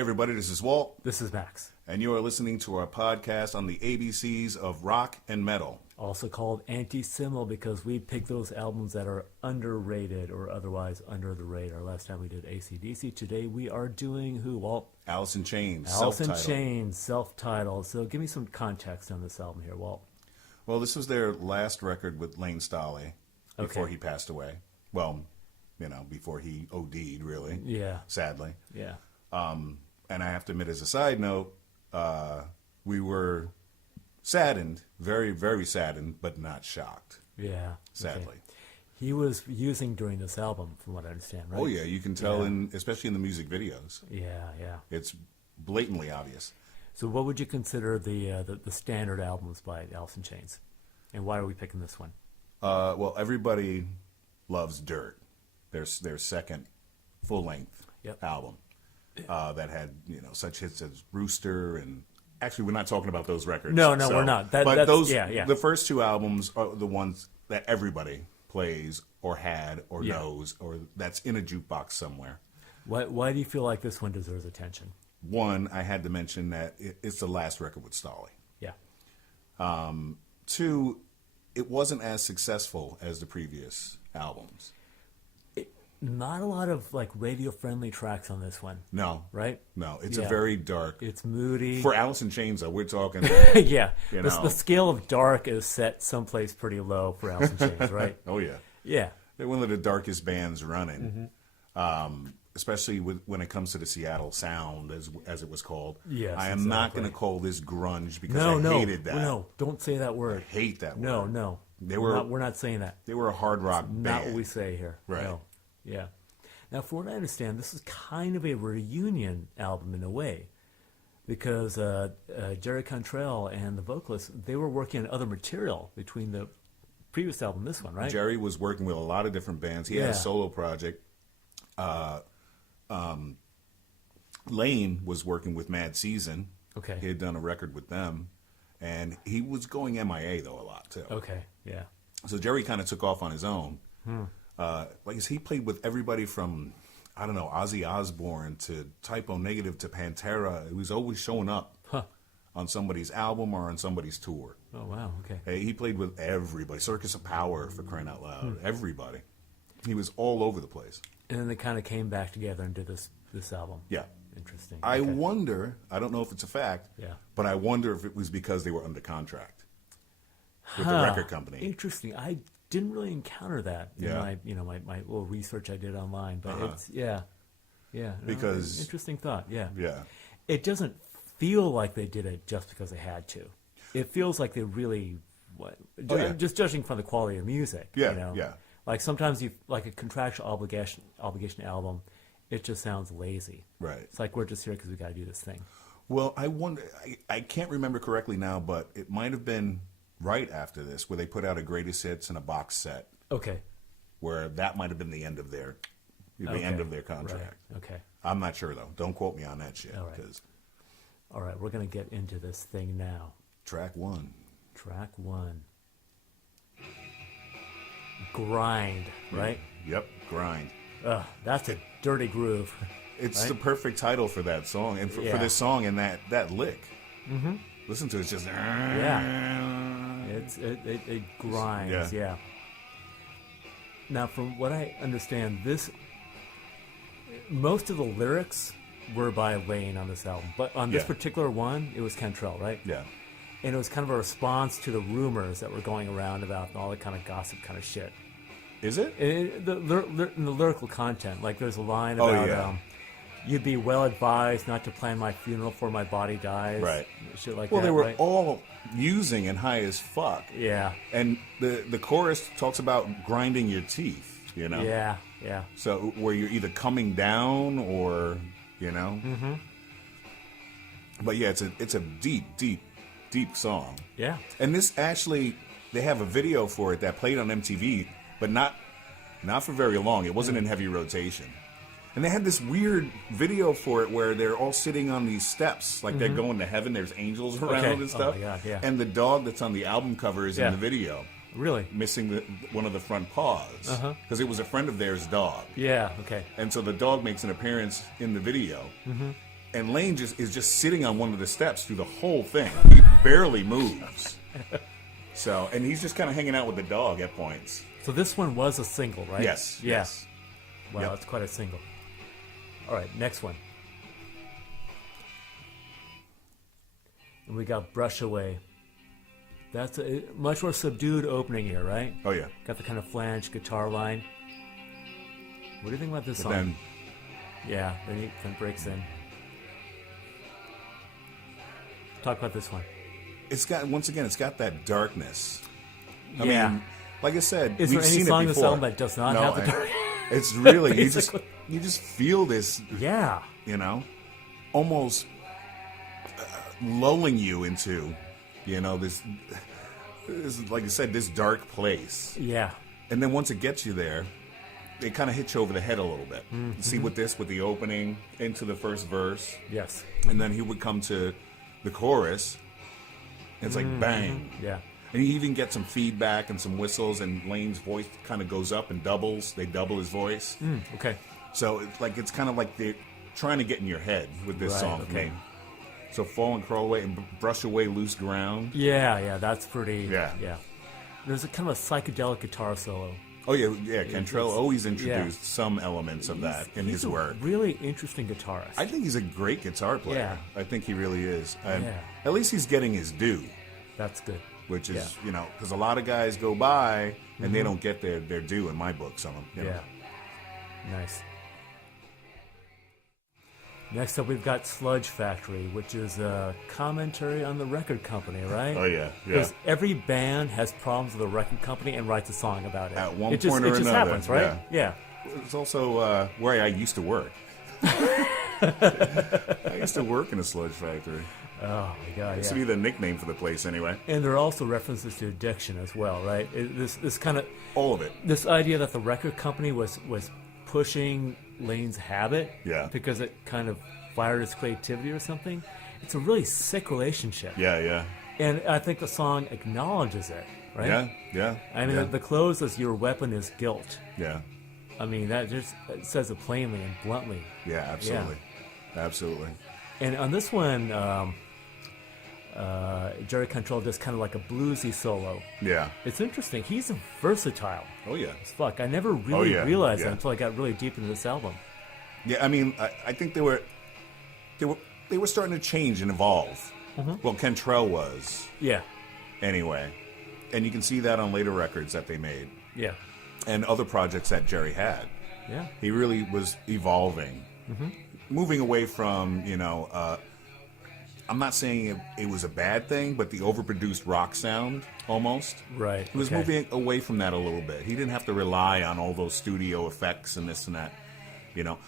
everybody, this is Walt, This is Max, and you are listening to our podcast on the ABCs of rock and metal. also called Anti-Simil because we pick those albums that are underrated or otherwise under the radar. Last time we did AC/DC. Today we are doing who, Walt? Alice in Chains, Alice in self-titled. Chains, self-titled. So give me some context on this album here, Walt. Well, this was their last record with Lane Staley before he passed away. Well, before he OD'd, really. Yeah. Sadly. Yeah. And I have to admit, as a side note, we were saddened, very, very saddened, but not shocked. Yeah. Sadly. Okay. He was using during this album, from what I understand, right? Oh, yeah. You can tell, especially in the music videos. Yeah, yeah. It's blatantly obvious. So what would you consider the standard albums by Alice in Chains? And why are we picking this one? Well, everybody loves Dirt, their second full-length album that had such hits as Rooster, and actually we're not talking about those records. No, we're not. But those, yeah. The first two albums are the ones that everybody plays or had or knows, or that's in a jukebox somewhere. Why do you feel like this one deserves attention? One, I had to mention that it's the last record with Staley. Yeah. Two, it wasn't as successful as the previous albums. Not a lot of radio-friendly tracks on this one. No. Right? No, it's a very dark. It's moody. For Alice in Chains, though, we're talking. Yeah. The scale of dark is set someplace pretty low for Alice in Chains, right? Oh, yeah. Yeah. They're one of the darkest bands running. Especially when it comes to the Seattle sound, as it was called. Yes, I am not going to call this grunge because I hated that. No, don't say that word. I hate that word. No. We're not saying that. They were a hard rock band. Not what we say here. Right. No. Yeah. Now, from what I understand, this is kind of a reunion album in a way, because Jerry Cantrell and the vocalist, they were working on other material between the previous album and this one, right? Jerry was working with a lot of different bands. He had a solo project. Lane was working with Mad Season. Okay. He had done a record with them, and he was going MIA though a lot too. Okay. Yeah. So Jerry kind of took off on his own. He played with everybody from, I don't know, Ozzy Osbourne to Typo Negative to Pantera. He was always showing up on somebody's album or on somebody's tour. Oh, wow. Okay. He played with everybody. Circus of Power, for crying out loud. Everybody. He was all over the place. And then they kind of came back together and did this album. Yeah. Interesting. I wonder, I don't know if it's a fact, but I wonder if it was because they were under contract with the record company. Interesting. I didn't really encounter that in my little research I did online, but it's because interesting thought. Yeah. It doesn't feel like they did it just because they had to. It feels like they really just judging from the quality of music. Like sometimes like a contractual obligation album, it just sounds lazy. Right. It's like we're just here because we got to do this thing. Well, I wonder. I can't remember correctly now, but it might have been right after this where they put out a greatest hits and a box set. Okay. Where that might have been the end of their end of their contract. Right. Okay. I'm not sure though. Don't quote me on that shit. All right, we're gonna get into this thing now. Track one. Grind, right? Yep, Grind. That's a dirty groove. It's the perfect title for that song, and for this song and that lick. Mm-hmm. Listen to it, it's just it grinds. Yeah. Now, from what I understand, most of the lyrics were by Lane on this album, but on this particular one, it was Cantrell, right? Yeah. And it was kind of a response to the rumors that were going around about all the kind of gossip kind of shit. Is it? In the lyrical content, like there's a line about you'd be well advised not to plan my funeral before my body dies. Right. Shit like well, that. Well, they were right? all using and high as fuck. Yeah. And the chorus talks about grinding your teeth, Yeah. So where you're either coming down or, Mm-hmm. But yeah, it's a deep song. Yeah. And this actually, they have a video for it that played on MTV, but not for very long. It wasn't in heavy rotation. And they had this weird video for it where they're all sitting on these steps, like they're going to heaven. There's angels around and stuff. Oh my God, yeah. And the dog that's on the album cover is in the video. Really? Missing one of the front paws. Because it was a friend of theirs' dog. Yeah, okay. And so the dog makes an appearance in the video. And Lane is just sitting on one of the steps through the whole thing. He barely moves. So, and he's just kind of hanging out with the dog at points. So this one was a single, right? Yes. Yeah. Yes. Wow, Yep. it's quite a single. All right, next one. And we got Brush Away. That's a much more subdued opening here, right? Oh, yeah. Got the kind of flange guitar line. What do you think about this But song? then, Yeah, then it breaks in. Talk about this one. it's got that darkness. I Yeah. mean, like I said, Is we've there any seen song it in before. this album that does not have the dark? It's really, Basically. you just feel this, Yeah. you know, almost lulling you into, you know, this, like I said, this dark place. Yeah. And then once it gets you there, it kind of hits you over the head a little bit. Mm-hmm. You see with the opening into the first verse, Yes. and then he would come to the chorus. And it's like bang. Yeah. And you even get some feedback and some whistles, and Lane's voice kind of goes up and doubles. They double his voice. Okay. So it's kind of like they're trying to get in your head with this Right, song. okay. So Fall and Crawl Away and Brush Away Loose Ground. Yeah, that's pretty. Yeah. There's a kind of a psychedelic guitar solo. Oh, yeah. Cantrell always introduced yeah. some elements of that in his work. He's a really interesting guitarist. I think he's a great guitar player. Yeah. I think he really is. And Yeah. at least he's getting his due, That's good. which is, Yeah. you know, because a lot of guys go by and they don't get their due in my book. Some of them. You know. Yeah. Nice. Next up, we've got Sludge Factory, which is a commentary on the record company, right? Oh, yeah. Because every band has problems with the record company and writes a song about it. At one it point just, or it just another, happens, right? Yeah. It's also where I used to work. I used to work in a sludge factory. Oh my God! It used Yeah. to be the nickname for the place anyway. And there are also references to addiction as well, right? This kind of All of it. this idea that the record company was pushing Lane's habit, Yeah. because it kind of fired his creativity or something. It's a really sick relationship. Yeah. And I think the song acknowledges it, right? Yeah. I mean, yeah. the close is "Your weapon is guilt." Yeah. I mean, that just it says it plainly and bluntly. Yeah, absolutely. Absolutely. And on this one, Jerry Cantrell does kind of like a bluesy solo. Yeah. It's interesting. He's versatile Oh, yeah. as fuck. I never really yeah, realized yeah. that until I got really deep into this album. Yeah, I mean, I think they were starting to change and evolve. Well, Cantrell was, Yeah. anyway. And you can see that on later records that they made. Yeah. And other projects that Jerry had. Yeah. He really was evolving, moving away from, you know, I'm not saying it was a bad thing, but the overproduced rock sound, almost. Right. He was okay. moving away from that a little bit. He didn't have to rely on all those studio effects and this and that. You know,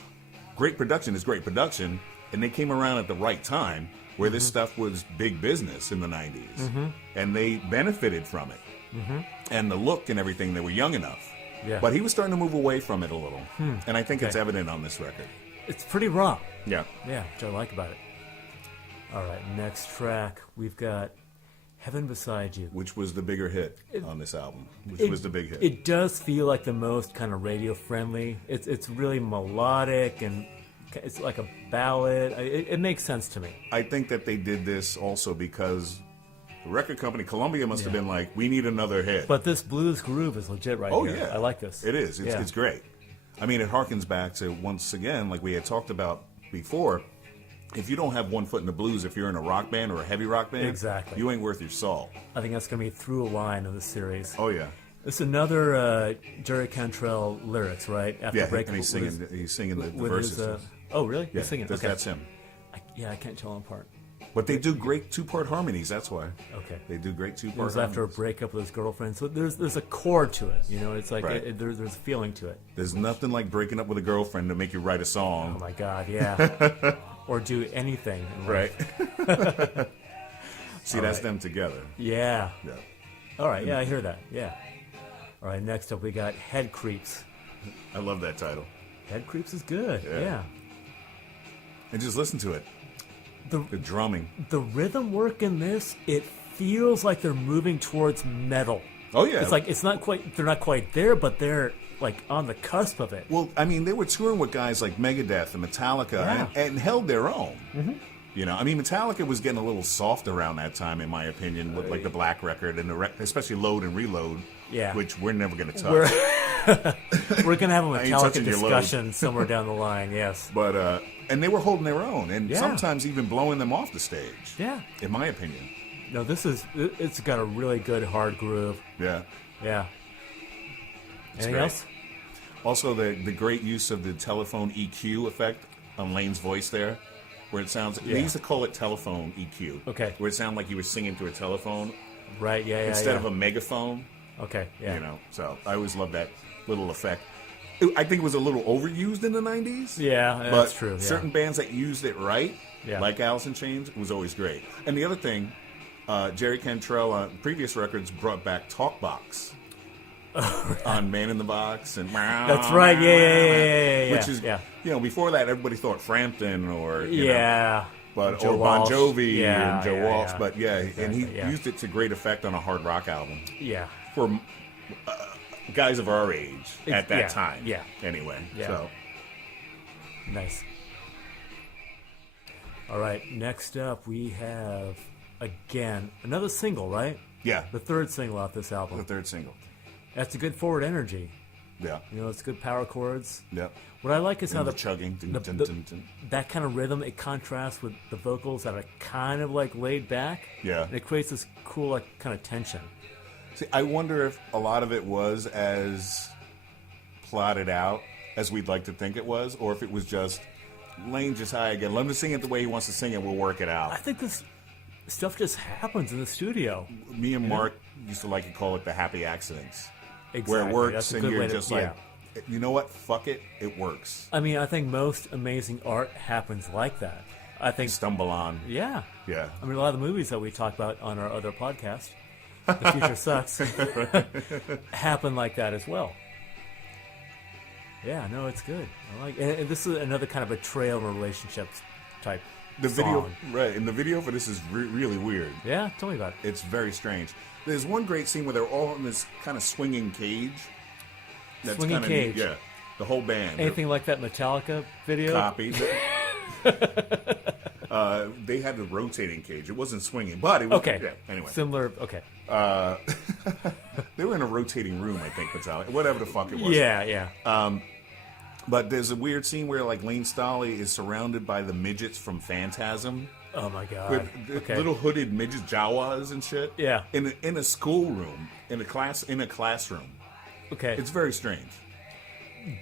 great production is great production, and they came around at the right time where this stuff was big business in the 90s. And they benefited from it. And the look and everything, they were young enough. Yeah. But he was starting to move away from it a little. And I think it's Okay. evident on this record. It's pretty raw. Yeah. Yeah, which I like about it. All right, next track, we've got Heaven Beside You. Which was the bigger hit on this album. Which was the big hit. It does feel like the most kind of radio friendly. It's really melodic and it's like a ballad. It makes sense to me. I think that they did this also because the record company, Columbia, must have Yeah. been like, we need another hit. But this blues groove is legit right Oh, here. yeah. I like this. It is. Yeah. It's great. I mean, it harkens back to, once again, like we had talked about before, if you don't have one foot in the blues, if you're in a rock band or a heavy rock band, Exactly. you ain't worth your salt. I think that's going to be through a line of the series. Oh, yeah. It's another Jerry Cantrell lyrics, right? After Yeah, breaking and he's singing the with verses. his, oh, really? yeah, He's singing. that's, Okay. that's him. I can't tell them apart. But they do great two-part harmonies, that's why. Okay. They do great It two-part was after a harmonies. breakup with his girlfriend, so there's a chord to it. You know, it's like Right. there's a feeling to it. There's nothing like breaking up with a girlfriend to make you write a Oh song. my God, yeah. Or do anything. in Right. life. See, that's them together. Yeah. Yeah. All right. Yeah, I hear that. Yeah. All right. Next up, we got Head Creeps. I love that title. Head Creeps is good. Yeah. Yeah. And just listen to it. The drumming. The rhythm work in this, it feels like they're moving towards metal Oh yeah, it's like they're not quite there, but they're like on the cusp of it. Well, I mean, they were touring with guys like Megadeth and Metallica and held their own. Mm-hmm. You know, I mean, Metallica was getting a little soft around that time, in my opinion, with like the Black Record and especially Load and Reload. Yeah, which we're never going to touch. We're going to have a Metallica discussion somewhere down the line. Yes, but and they were holding their own, and sometimes even blowing them off the stage. Yeah, in my opinion. No, it's got a really good hard groove. Yeah, yeah. Anything else? Also, the great use of the telephone EQ effect on Lane's voice there, where it sounds. They used to call it telephone EQ. Okay. Where it sounded like you were singing to a telephone. Right. Yeah. Instead of a megaphone. Okay. Yeah. You know, so I always loved that little effect. I think it was a little overused in the 90s. Yeah, that's true. Yeah. Certain bands that used it right, like Alice in Chains, was always great. And the other thing, Jerry Cantrell on previous records brought back Talkbox. On Man in the Box and that's right, yeah. Which is, you know, before that everybody thought Frampton or know, but Joe or Bon Walsh. Jovi and Joe Walsh, but exactly, and he used it to great effect on a hard rock album. Yeah, for guys of our age at that time. Yeah. Anyway, so nice. All right, next up we have again another single, right? Yeah, the third single off this album. The third single. That's a good forward energy. Yeah. You know, it's good power chords. Yeah. What I like is how the chugging, that kind of rhythm, it contrasts with the vocals that are kind of like laid back. Yeah. And it creates this cool like kind of tension. See, I wonder if a lot of it was as plotted out as we'd like to think it was, or if it was just Lane just high again. Let him sing it the way he wants to sing it. We'll work it out. I think this stuff just happens in the studio. Me and Mark used to like to call it the happy accidents. Exactly. Where it works That's and you're just like, you know what? Fuck it. It works. I mean, I think most amazing art happens like that. I think stumble on. Yeah. Yeah. I mean, a lot of the movies that we talk about on our other podcast, The Future Sucks, happen like that as well. Yeah, no, it's good. I like, and this is another kind of betrayal of a relationship type. The song. video, right? And the video for this is really weird. Yeah, tell me about it. It's very strange. There's one great scene where they're all in this kind of swinging cage. That's swinging cage. Neat. Yeah, the whole band. Anything like that Metallica video? Copies. They had the rotating cage. It wasn't swinging, but it was okay. Yeah, anyway, similar. Okay. They were in a rotating room, I think. Metallica, whatever the fuck it was. Yeah. But there's a weird scene where like Lane Staley is surrounded by the midgets from Phantasm. Oh my god! With little hooded midgets, Jawas and shit. Yeah. In a schoolroom, in a classroom. Okay. It's very strange.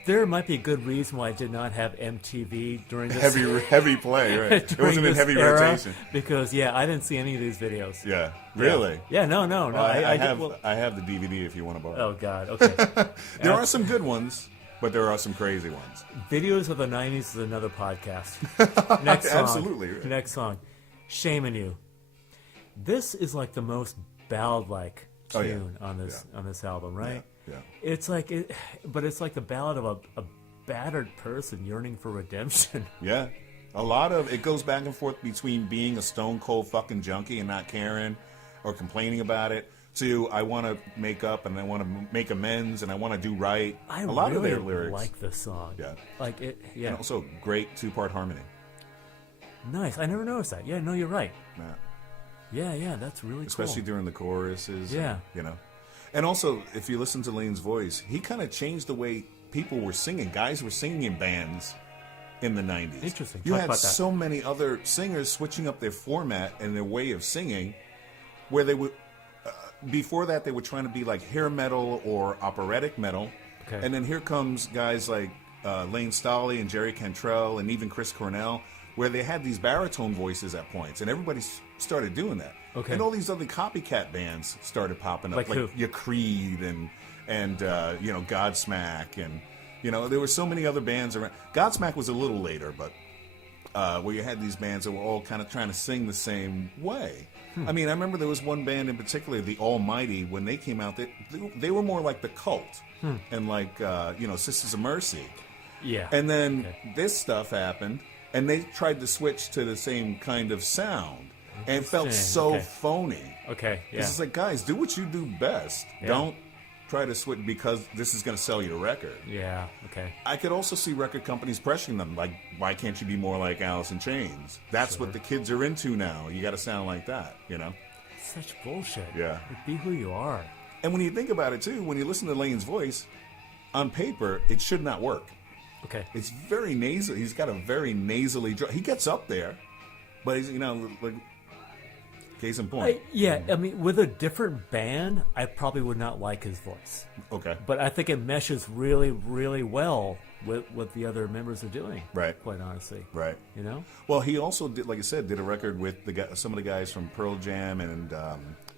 There might be a good reason why I did not have MTV during this heavy play, right? It wasn't in heavy rotation because I didn't see any of these videos. Yeah, really? Yeah, no. Well, I have the DVD if you want to borrow. Oh god, okay. There are some good ones, but there are some crazy ones. Videos of the '90s is another podcast. Next song, absolutely. Right. Next song, "Shame in You." This is like the most ballad-like tune on this album, right? Yeah. It's like but it's like the ballad of a battered person yearning for redemption. Yeah. A lot of it goes back and forth between being a stone cold fucking junkie and not caring or complaining about it to I want to make up and I want to make amends and I want to do right. A lot really of their lyrics like this song. Yeah. Like it. Yeah. And also great 2-part harmony. Nice. I never noticed that. Yeah. No, you're right. Yeah. Yeah. That's really especially cool. during the choruses. Yeah. And also, if you listen to Lane's voice, he kind of changed the way people were singing. Guys were singing in bands in the 90s. Interesting. You had so many other singers switching up their format and their way of singing, where they would, before that, they were trying to be like hair metal or operatic metal. Okay. And then here comes guys like Lane Staley and Jerry Cantrell and even Chris Cornell, where they had these baritone voices at points, and everybody started doing that. Okay. And all these other copycat bands started popping up, like who? Your Creed and Godsmack, and there were so many other bands around. Godsmack was a little later, but where you had these bands that were all kind of trying to sing the same way. I mean, I remember there was one band in particular, the Almighty, when they came out, they were more like the Cult and like Sisters of Mercy. Yeah. And then this stuff happened, and they tried to switch to the same kind of sound. And it felt so phony. Okay, yeah. It's just like, guys, do what you do best. Yeah. Don't try to switch because this is going to sell you a record. Yeah, okay. I could also see record companies pressuring them, like, why can't you be more like Alice in Chains? That's what the kids are into now. You got to sound like that, you know? Such bullshit. Yeah. Be who you are. And when you think about it, too, when you listen to Lane's voice, on paper, it should not work. Okay. It's very nasal. He's got a very nasally... He gets up there, but he's, you know, like... Case in point. I mean, with a different band, I probably would not like his voice. Okay. But I think it meshes really, really well with what the other members are doing. Right. Quite honestly. Right. You know? Well, he also did, like I said, did a record with some of the guys from Pearl Jam and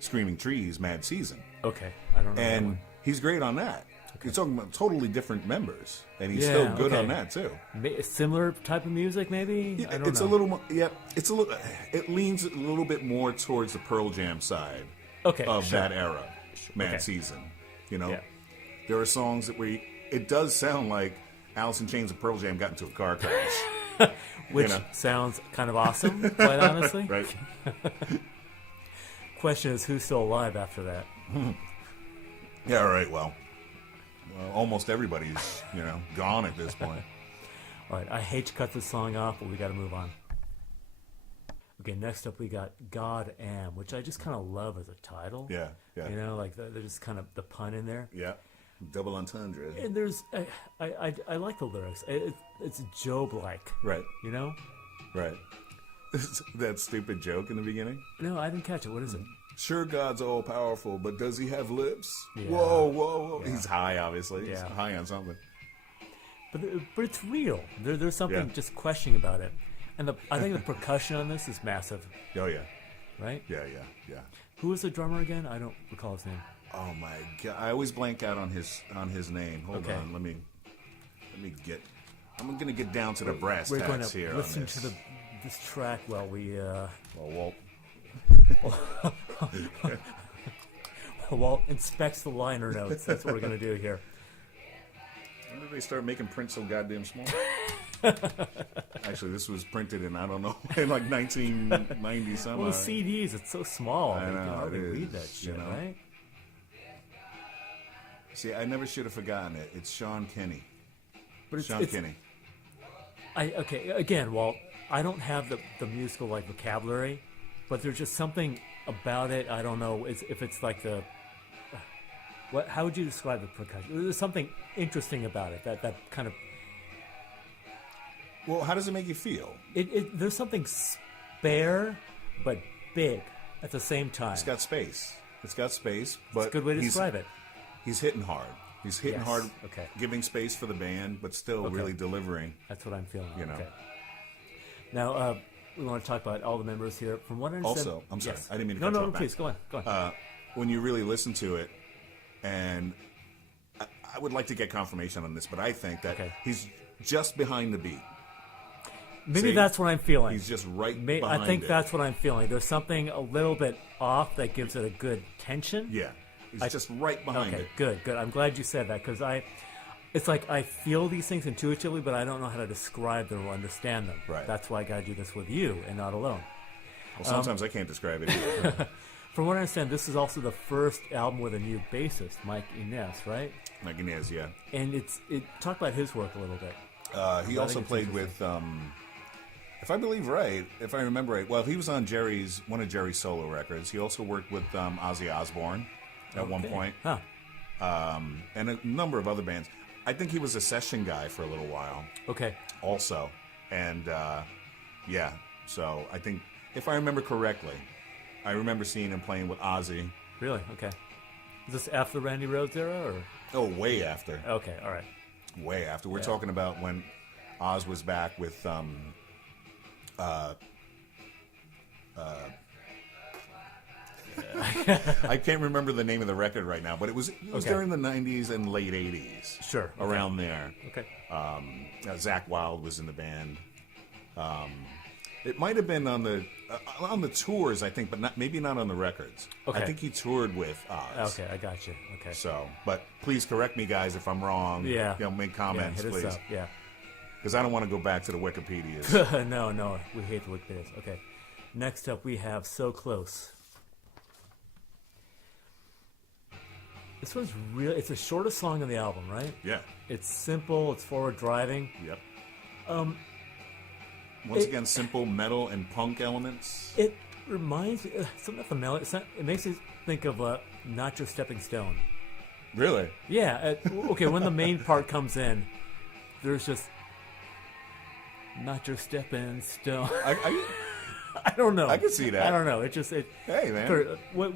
Screaming Trees, Mad Season. Okay. I don't know. And he's great on that. Okay. You're talking about totally different members, and he's still good on that too. Similar type of music, maybe. Yeah, it's a little more. Yeah, it's a little. It leans a little bit more towards the Pearl Jam side. Of that era, Mad Season. You know, there are songs that it does sound like Alice in Chains and Pearl Jam got into a car crash, which sounds kind of awesome, quite honestly. Right. Question is, who's still alive after that? Yeah. All right. Well, almost everybody's gone at this point. All right. I hate to cut this song off, but we got to move on. Okay, next up we got God Am, which I just kind of love as a title. Yeah, yeah. You know, like there's just kind of the pun in there. Yeah, double entendre. And there's, I like the lyrics. It's Job-like. Right. You know? Right. That stupid joke in the beginning? No, I didn't catch it. What is it? Sure, God's all-powerful, but does he have lips? Yeah. Whoa. Yeah. He's high, obviously. Yeah. He's high on something. But it's real. There's something just questioning about it. And I think the percussion on this is massive. Oh, yeah. Right? Yeah. Who was the drummer again? I don't recall his name. Oh, my God. I always blank out on his name. Hold on. Let me get... I'm going to get down to the brass tacks here. We're going to listen to this track while we... Walt inspects the liner notes. That's what we're going to do here. When did they start making print so goddamn small? Actually, this was printed in, I don't know, in like 1990 something. Well, the CDs, it's so small. I know, you can hardly it is, read that shit, right? See, I never should have forgotten it. It's Sean Kinney. But it's Sean Kinney. Again, Walt, I don't have the musical like vocabulary, but there's just something about it. I don't know if it's like the... how would you describe the percussion? There's something interesting about it, that kind of... Well, how does it make you feel? There's something spare, but big at the same time. It's got space, but it's a good way to describe it. He's hitting hard. He's hitting hard, okay. Giving space for the band, but still really delivering. That's what I'm feeling. Okay. Now, we want to talk about all the members here. From what I understand... Also, I'm sorry, I didn't mean to cut you off. No, please, go on. When you really listen to it, and I would like to get confirmation on this, but I think that he's just behind the beat. Maybe that's what I'm feeling. He's just behind I think that's what I'm feeling. There's something a little bit off that gives it a good tension. Yeah. He's just right behind it. Good. I'm glad you said that, because it's like I feel these things intuitively, but I don't know how to describe them or understand them. Right. That's why I got to do this with you and not alone. Well, sometimes I can't describe it either. From what I understand, this is also the first album with a new bassist, Mike Inez, right? Mike Inez, yeah. And talk about his work a little bit. He also played with... if I remember right, well, he was on one of Jerry's solo records. He also worked with Ozzy Osbourne at one point. Huh. And a number of other bands. I think he was a session guy for a little while. Okay. Also. And, so I think, if I remember correctly, I remember seeing him playing with Ozzy. Really? Okay. Is this after the Randy Rhoads era, or? Oh, way after. Okay, all right. Way after. We're talking about when Oz was back with... I can't remember the name of the record right now, but it was during the 90s and late 80s. Sure. Around there. Okay. Zakk Wylde was in the band. It might have been on the tours, I think, but maybe not on the records. Okay. I think he toured with Oz. Okay, I got you. Okay. So, but please correct me, guys, if I'm wrong. Yeah. Make comments, hit please. us up. Yeah. Because I don't want to go back to the Wikipedias. No, we hate the Wikipedias. Okay. Next up, we have So Close. This one's real. It's the shortest song on the album, right? Yeah. It's simple. It's forward driving. Yep. Once again, simple metal and punk elements. It reminds me something of the melody. It makes me think of Not Your Stepping Stone. Really? Yeah. Okay. When the main part comes in, there's just Not Your Stepping Stone. I don't know. I can see that. I don't know. Hey man. What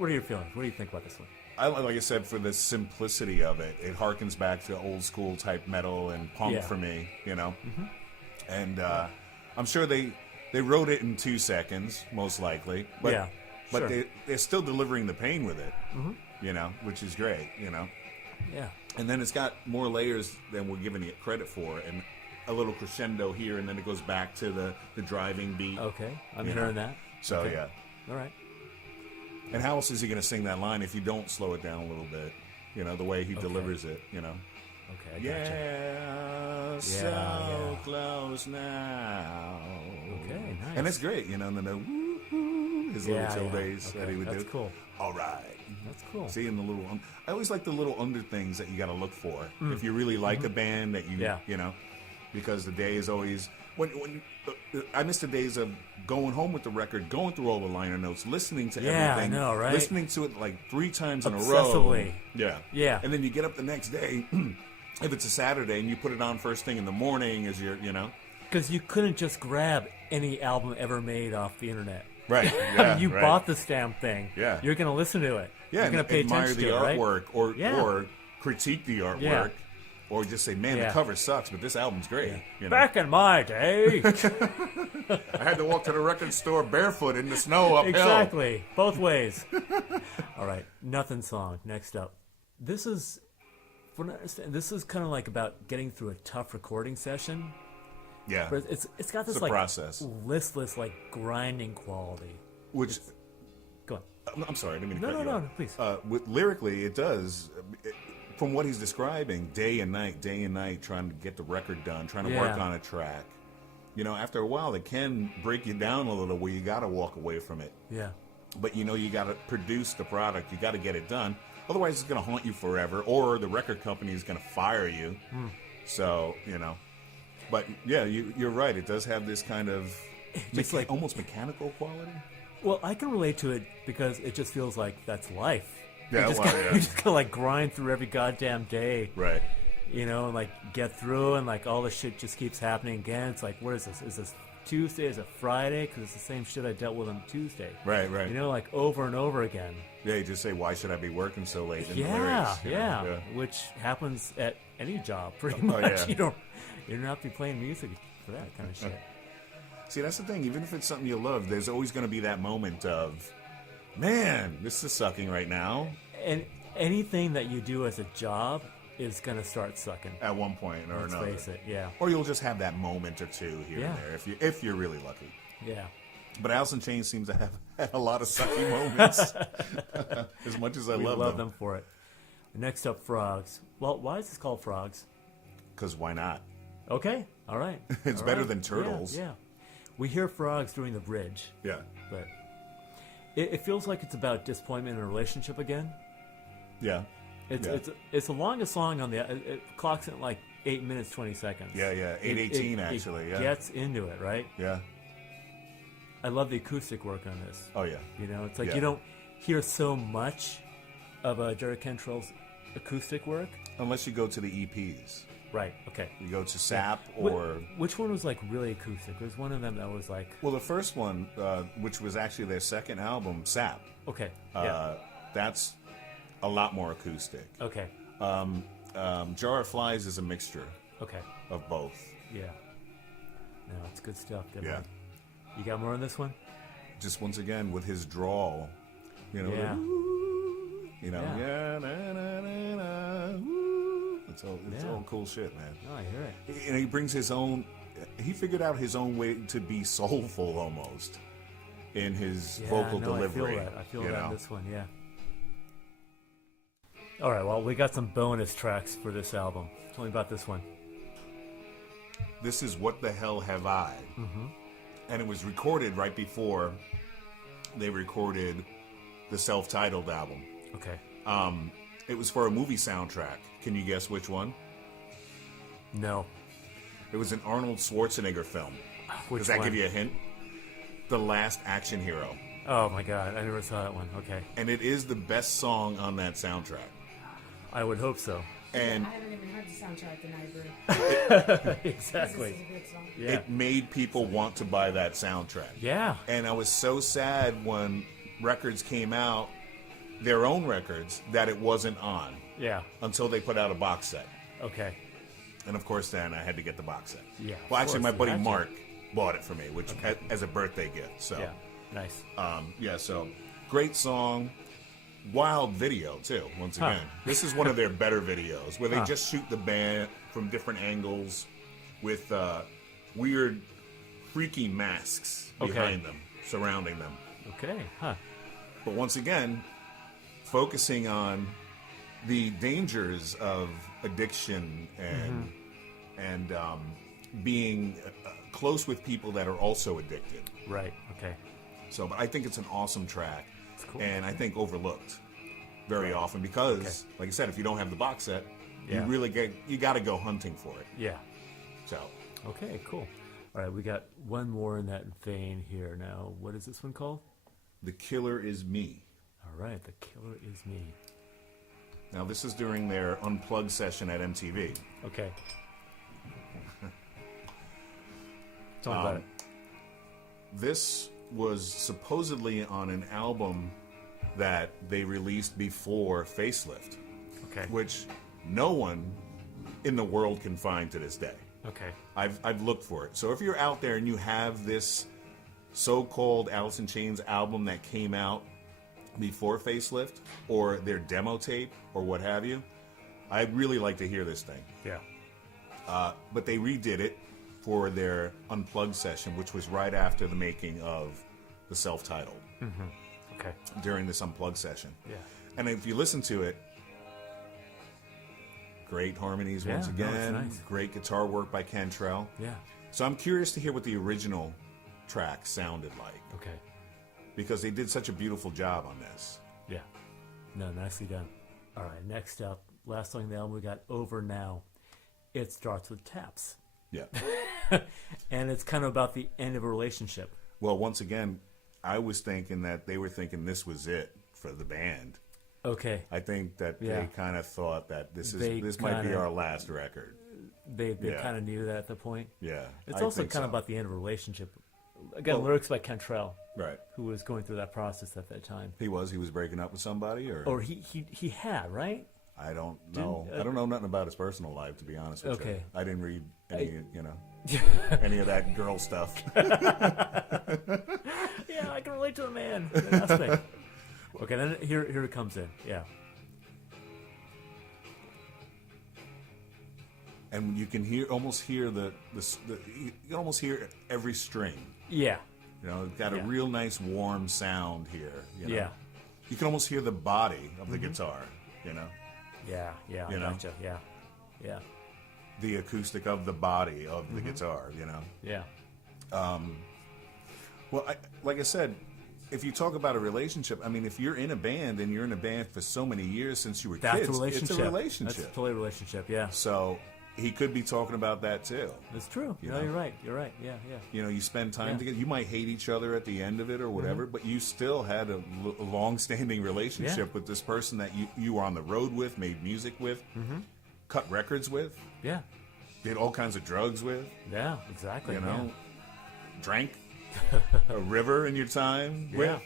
are your feelings? What do you think about this one? Like I said, for the simplicity of it, it harkens back to old school type metal and punk for me, you know. Mm-hmm. And I'm sure they wrote it in 2 seconds, most likely. But but they're still delivering the pain with it, you know, which is great, you know. Yeah. And then it's got more layers than we're giving it credit for, and a little crescendo here, and then it goes back to the driving beat. Okay, I'm hearing that. So okay. Yeah. All right. And how else is he going to sing that line if you don't slow it down a little bit? You know, the way he delivers it, you know. Okay, I gotcha. So close now. Okay, nice. And it's great, you know, and then the woo-hoo, his little tildes that he would do. That's cool. All right. That's cool. Seeing the little, I always like the little under things that you got to look for. If you really like a band that you know, because the day is always, when I miss the days of going home with the record, going through all the liner notes, listening to everything. I know, right? Listening to it like 3 times in a row. Obsessively. Yeah. And then you get up the next day, if it's a Saturday, and you put it on first thing in the morning as you're, you know. Because you couldn't just grab any album ever made off the internet. Right. Yeah, you bought this damn thing. Yeah. You're going to listen to it. Yeah, You're going to pay attention to it, admire the artwork, right? or critique the artwork. Or just say, man, the cover sucks, but this album's great. Yeah. You know? Back in my day. I had to walk to the record store barefoot in the snow uphill. Exactly. Both ways. All right. Nothing song. Next up. This is, from what I understand, this is kind of like about getting through a tough recording session. Yeah. But it's got this like process. Listless, like grinding quality. Which, go on. I'm sorry, I didn't mean to cut you No, off. please. Lyrically, it does. From what he's describing, day and night, trying to get the record done, trying to work on a track. You know, after a while, it can break you down a little where you got to walk away from it. Yeah. But, you know, you got to produce the product. You got to get it done. Otherwise, it's going to haunt you forever, or the record company is going to fire you. So, you know. But, yeah, you're right. It does have this kind of like almost mechanical quality. Well, I can relate to it because it just feels like that's life. Yeah, you just gotta like grind through every goddamn day, right? You know, and like get through, and like all the shit just keeps happening again. It's like, what is this? Is this Tuesday? Is it Friday? Because it's the same shit I dealt with on Tuesday. Right. You know, like over and over again. Yeah, you just say, why should I be working so late? In the lyrics, yeah. Which happens at any job pretty much. You don't have to be playing music for that kind of shit. See, that's the thing. Even if it's something you love, there's always going to be that moment of, man, this is sucking right now. And anything that you do as a job is going to start sucking. At one point or another. Let's face it, yeah. Or you'll just have that moment or two here and there, if you're really lucky. Yeah. But Alice in Chains seems to have had a lot of sucky moments. As much as I love them for it. Next up, Frogs. Well, why is this called Frogs? Because why not? Okay, all right. It's better than Turtles. Yeah. We hear Frogs during the bridge. Yeah. But it feels like it's about disappointment in a relationship again. Yeah. It's the longest song on it clocks in like 8 minutes 20 seconds. Yeah. 8:18 actually. It gets into it, right? Yeah. I love the acoustic work on this. Oh yeah. You know, it's like you don't hear so much of Jerry Cantrell's acoustic work unless you go to the EPs. Right. Okay. You go to Sap or which one was like really acoustic? There's one of them that was like. Well, the first one, which was actually their second album, Sap. Okay. That's a lot more acoustic. Okay. Jar of Flies is a mixture. Okay. Of both. Yeah. No, it's good stuff. Yeah. You got more on this one? Just once again with his drawl, you know. Yeah. You know. Yeah. Na, na, na, na, woo. It's all cool shit, man. Oh, I hear it. And he brings his own. He figured out his own way to be soulful almost in his vocal delivery. I feel that in this one. Yeah. All right. Well, we got some bonus tracks for this album. Tell me about this one. This is What the Hell Have I? And it was recorded right before they recorded the self-titled album. Okay. It was for a movie soundtrack. Can you guess which one? No. It was an Arnold Schwarzenegger film. Which Does that one? give you a hint? The Last Action Hero. Oh my God, I never saw that one. Okay. And it is the best song on that soundtrack. I would hope so. And I haven't even heard the soundtrack, and I agree. Exactly. This is a good song. Yeah. It made people want to buy that soundtrack. Yeah. And I was so sad when records came out, their own records, that it wasn't on. Yeah. Until they put out a box set. Okay. And of course, then I had to get the box set. Yeah. Well, actually, my buddy had to. Mark bought it for me, which as a birthday gift. So. Yeah. Nice. So great song. Wild video, too, once again. This is one of their better videos, where they just shoot the band from different angles with weird, freaky masks behind them, surrounding them. Okay. Huh. But once again, focusing on the dangers of addiction and being close with people that are also addicted. Right. Okay. So, but I think it's an awesome track. Cool. And I think overlooked very often because, like I said, if you don't have the box set, you got to go hunting for it. Yeah. So. Okay, cool. All right, we got one more in that vein here now. What is this one called? The Killer Is Me. All right, The Killer Is Me. Now, this is during their Unplugged session at MTV. Okay. Talk about it. This was supposedly on an album that they released before Facelift. Okay. Which no one in the world can find to this day. Okay. I've looked for it. So if you're out there and you have this so-called Alice in Chains album that came out before Facelift, or their demo tape, or what have you, I'd really like to hear this thing. Yeah. But they redid it for their Unplugged session, which was right after the making of the self-titled. Mm-hmm. Okay. During this Unplugged session. Yeah. And if you listen to it, great harmonies once again. Nice. Great guitar work by Cantrell. Yeah. So I'm curious to hear what the original track sounded like. Okay. Because they did such a beautiful job on this. Yeah. No, nicely done. All right, next up, last song on the album, we got Over Now. It starts with taps. Yeah. And it's kind of about the end of a relationship. Well, once again, I was thinking that they were thinking this was it for the band. Okay. I think that they kind of thought that this might be our last record. They kind of knew that at the point. Yeah. It's also kind of about the end of a relationship. Again, lyrics by Cantrell. Right. Who was going through that process at that time. He was breaking up with somebody, or he had, right? I don't know. I don't know nothing about his personal life, to be honest with you. I didn't read any, any of that girl stuff. Yeah, I can relate to the man. Aspect. Okay, then here it comes in. Yeah. And you can almost hear you can almost hear every string. Yeah. It's got a real nice warm sound here. Yeah. You can almost hear the body of the guitar. Yeah. I gotcha. Yeah. The acoustic of the body of the guitar. Yeah. Well, like I said, if you talk about a relationship, I mean, if you're in a band and you're in a band for so many years since you were kids, it's a relationship. That's totally a relationship, yeah. So he could be talking about that too. That's true. You're right. Yeah. You spend time together. You might hate each other at the end of it or whatever, but you still had a long-standing relationship with this person that you were on the road with, made music with, cut records with, did all kinds of drugs with. Yeah, exactly. Drank a river in your time with,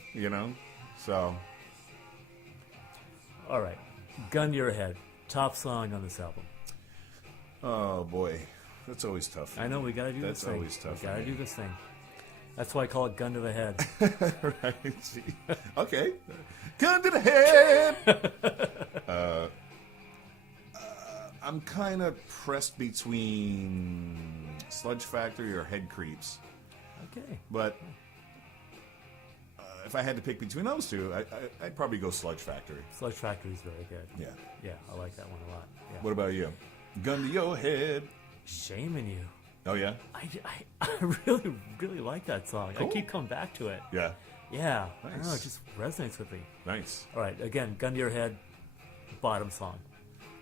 so. All right, gun to your head. Top song on this album. Oh boy, that's always tough. I know, we gotta do this thing. That's always tough. We gotta do this thing. That's why I call it gun to the head. Right. Okay. Gun to the head. I'm kind of pressed between Sludge Factory or Head Creeps. Okay. But if I had to pick between those two, I'd probably go Sludge Factory. Sludge Factory is very good. Yeah, I like that one a lot. Yeah. What about you? Gun to your head. Shaming you. Oh yeah. I really really like that song. Cool. I keep coming back to it. Yeah. Yeah, Nice. I don't know, it just resonates with me. Nice. All right, again, gun to your head, bottom song.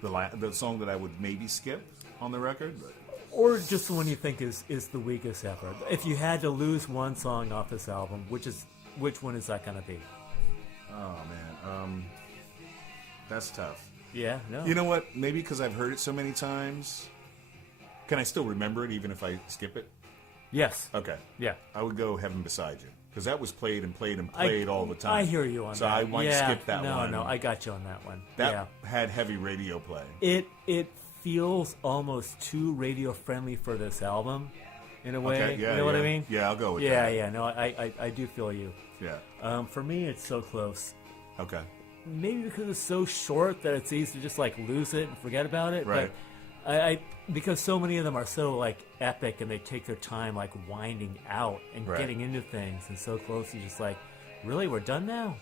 The song that I would maybe skip on the record. But... Or just the one you think is the weakest effort. If you had to lose one song off this album, which one is that going to be? Oh man, that's tough. Yeah, no. You know what? Maybe because I've heard it so many times. Can I still remember it even if I skip it? Yes. Okay. Yeah. I would go Heaven Beside You. Because that was played and played and played all the time. I hear you on that. So I might skip that one. No, I got you on that one. That had heavy radio play. It feels almost too radio friendly for this album, in a way. Okay, yeah, you know what I mean? Yeah, I'll go with that. that. Yeah, no, I do feel you. Yeah. For me, it's So Close. Okay. Maybe because it's so short that it's easy to just like lose it and forget about it. Right. But I because so many of them are so like epic and they take their time like winding out and getting into things, and So Close is just like, really, we're done now?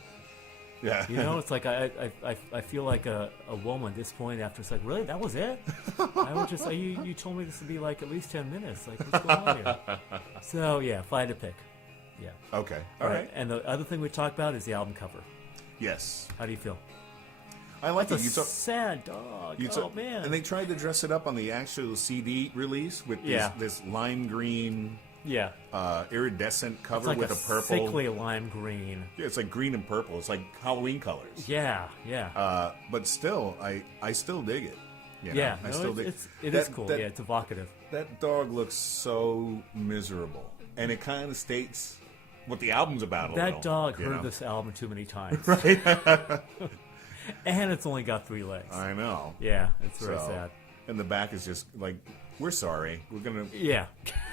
Yeah. You know, it's like I feel like a woman at this point after it's like, really, that was it? I was just like, you told me this would be like at least 10 minutes. Like, what's going on here? So yeah, if I had to pick, yeah. Okay. All right. And the other thing we talked about is the album cover. Yes. How do you feel? I like it. It's a sad dog. Man. And they tried to dress it up on the actual CD release with this lime green, iridescent cover like with a purple, sickly lime green. Yeah, it's like green and purple. It's like Halloween colors. Yeah. But still, I still dig it. You know? Yeah, I still dig it is cool. It's evocative. That dog looks so miserable, and it kind of states what the album's about. That dog heard this album too many times, right? And it's only got 3 legs. I know. Yeah, it's very sad. And the back is just like, we're sorry. We're gonna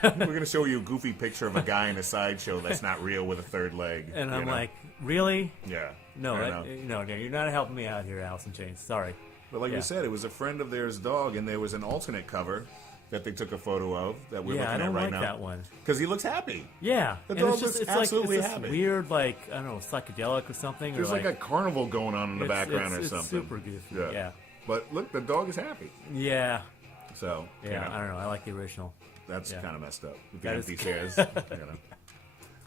gonna show you a goofy picture of a guy in a sideshow that's not real with a 3rd leg. And I'm like, really? Yeah. No, you're not helping me out here, Alice in Chains. Sorry. But like you said, it was a friend of theirs' dog, and there was an alternate cover that they took a photo of that we're looking at right now. I don't like that one. Because he looks happy. Yeah. The dog looks absolutely it's happy. Weird, like, I don't know, psychedelic or something. There's like a carnival going on in the background or something. It's super goofy, yeah. But look, the dog is happy. Yeah. So, yeah, I don't know. I like the original. That's kind of messed up. With the That empty is- chairs.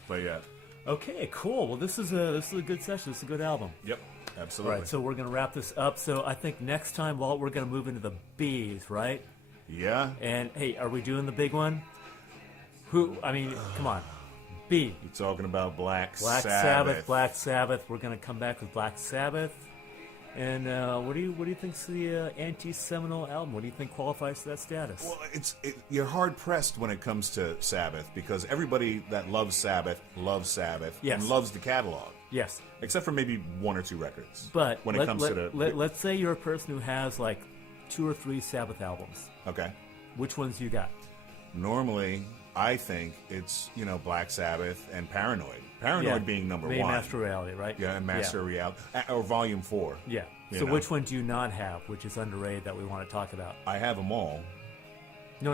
But yeah. Okay, cool. Well, this is a good session. This is a good album. Yep. Absolutely. All right, so we're going to wrap this up. So I think next time, Walt, we're going to move into the B's, right? Yeah. And, hey, are we doing the big one? Come on. B. You're talking about Black Sabbath. Black Sabbath. We're going to come back with Black Sabbath. And what do you think's the anti-seminal album? What do you think qualifies for that status? Well, you're hard pressed when it comes to Sabbath because everybody that loves Sabbath Yes. and loves the catalog. Yes. Except for maybe 1 or 2 records. But when it comes to let's say you're a person who has like 2 or 3 Sabbath albums. Okay. Which ones you got? Normally, I think it's Black Sabbath and Paranoid. Paranoid being number 1. Master Reality, right? Yeah, and Master Reality, or Volume 4. Yeah. So which one do you not have, which is underrated that we want to talk about? I have them all. No,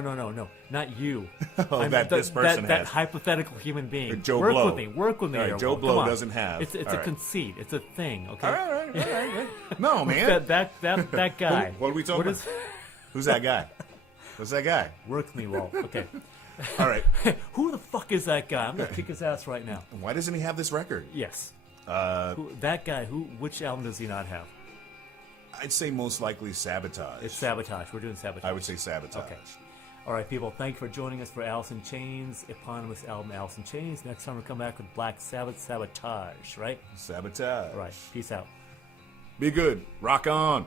not you. This person has. That hypothetical human being. Joe Work Blow. with me. Work with me. All right, here, Joe Walt. Blow Come on. doesn't have. It's a conceit. It's a thing. Okay. All right. No, man. that guy. What are we talking about? Who's that guy? Who's that guy? Work with me, Walt. Okay. All right. Who the fuck is that guy? I'm gonna kick his ass right now. Why doesn't he have this record? Yes. That guy. Which album does he not have? I'd say most likely Sabotage. It's Sabotage. We're doing Sabotage. I would say Sabotage. Okay. All right, people. Thank you for joining us for Alice in Chains, eponymous album Alice in Chains. Next time we'll come back with Black Sabbath, Sabotage. Right? Sabotage. All right. Peace out. Be good. Rock on.